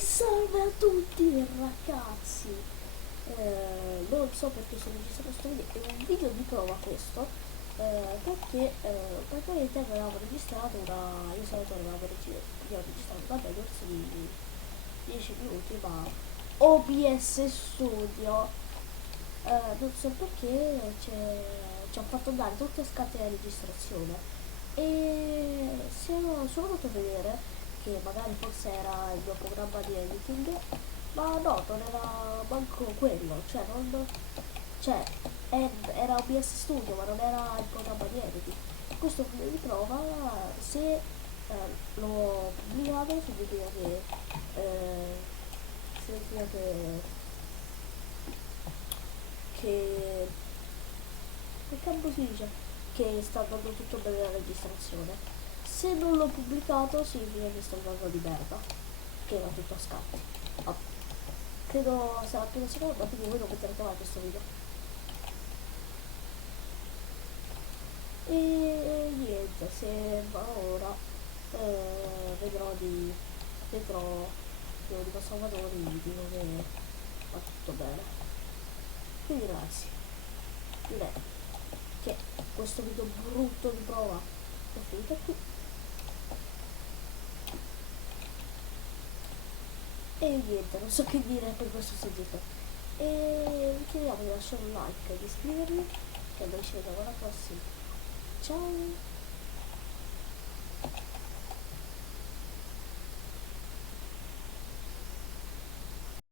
Salve a tutti ragazzi, non so perché sto registrando questo video, è un video di prova questo, perché praticamente avevamo registrato io Salvatore abbiamo registrato una video di 10 minuti, ma OBS Studio, non so perché ci ha fatto andare tutte scatole di registrazione e sono andato a vedere che magari forse era il mio programma di editing, ma no, non era manco quello, cioè era OBS Studio, ma non era il programma di editing. Questo video di prova, se lo pubblicato, eh, significa che cavolo si dice? Che sta andando tutto bene la registrazione. Se non l'ho pubblicato significa che sto andando di merda, che va tutto a scatti. Ah, credo sarà più la seconda, quindi voi non metterete mai questo video. E niente, se va ora vedrò di Salvatore e dico che va tutto bene. Quindi ragazzi, direi che questo video brutto di prova è finito qui. E niente, non so che dire per questo sentito. E vi chiediamo di lasciare un like e di iscrivervi, che noi ci vediamo alla prossima. Ciao!